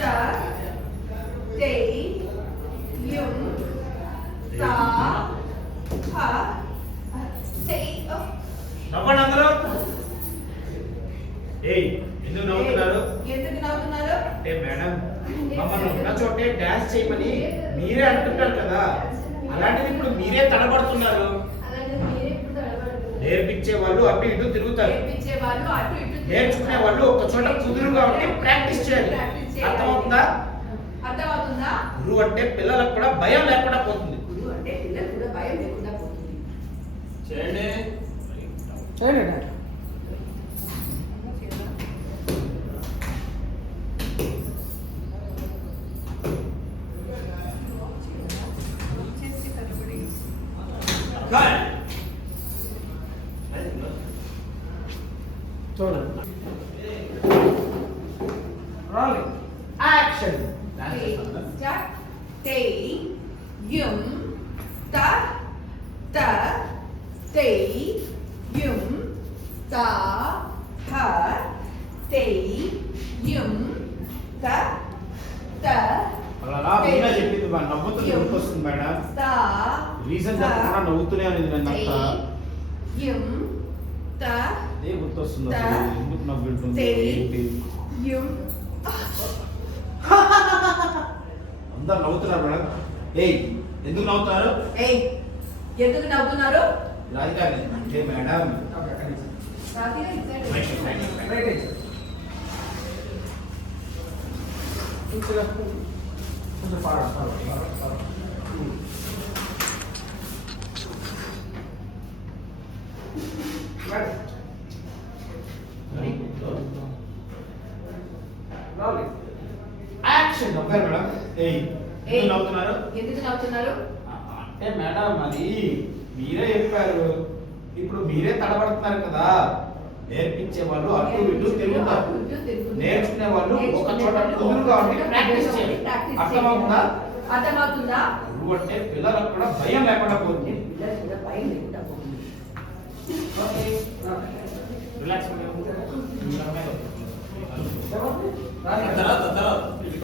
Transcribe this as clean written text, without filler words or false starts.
త తే యుం తా హ సే నవ్వండి అందరూ. ఏయ్ ఎందుకు నవ్వుతున్నారు? ఎందుకు నవ్వుతున్నారు? అంటే మేడం మమ్మల్ని ఉన్న చోటే డాన్స్ చేయమని మీరే అంటున్నారు కదా, అలాంటిది ఇప్పుడు మీరే తడబడుతున్నారు. నేర్పించే వాళ్ళు అటు ఇటు తిరుగుతారు, నేర్చుకునే వాళ్ళు ఒక చోట కుదురుగా ఉండి ప్రాక్టీస్ చేయాలి. అర్థమవుతుందా? అర్థమవుతుందా? గురువు అంటే పిల్లలకు కూడా భయం లేకుండా పోతుంది. గురువు అంటే పిల్లలకు కూడా భయం లేకుండా పోతుంది. చేయండి. చూడండి. Rolling action. తే యుం త త తే యుం తా హ తే యుం త త అలా మీనా చెప్పింది మా నవ్వుతుంది గుర్తొస్తుంది మేడం. తా రీజన్ చెప్పకుండా నవ్వుతూనే అనేది నేను అంతా యుం త అదే గుర్తొస్తుంది. ఎందుకు నవ్వుంటుంది ఏంటి? యుం అందరు నవ్వుతున్నారు మేడం. ఏయ్ ఎందుకు నవ్వుతున్నారు? ఎందుకు నవ్వుతున్నారు? రాజధాని అంటే మేడం యాక్షన్. Okay madam. ఎందుకు నవ్వుతున్నారు? ఎందుకు నవ్వుతున్నారు? అంటే మేడం అది మీరే చెప్పారు, ఇప్పుడు మీరే తడబడుతున్నారు కదా. నేర్పించే వాళ్ళు అటు ఇటు తిరుగుతారు, నేర్చుకునే వాళ్ళు ఒక చోట కుదురుగా ఉండి ప్రాక్టీస్ చేయాలి. అర్థమవుతుందా? అర్థమవుతుందా? గురువు అంటే పిల్లలకు కూడా భయం లేకుండా పోతుంది. పిల్లలకు కూడా భయం లేకుండా పోతుంది. రిలాక్స్.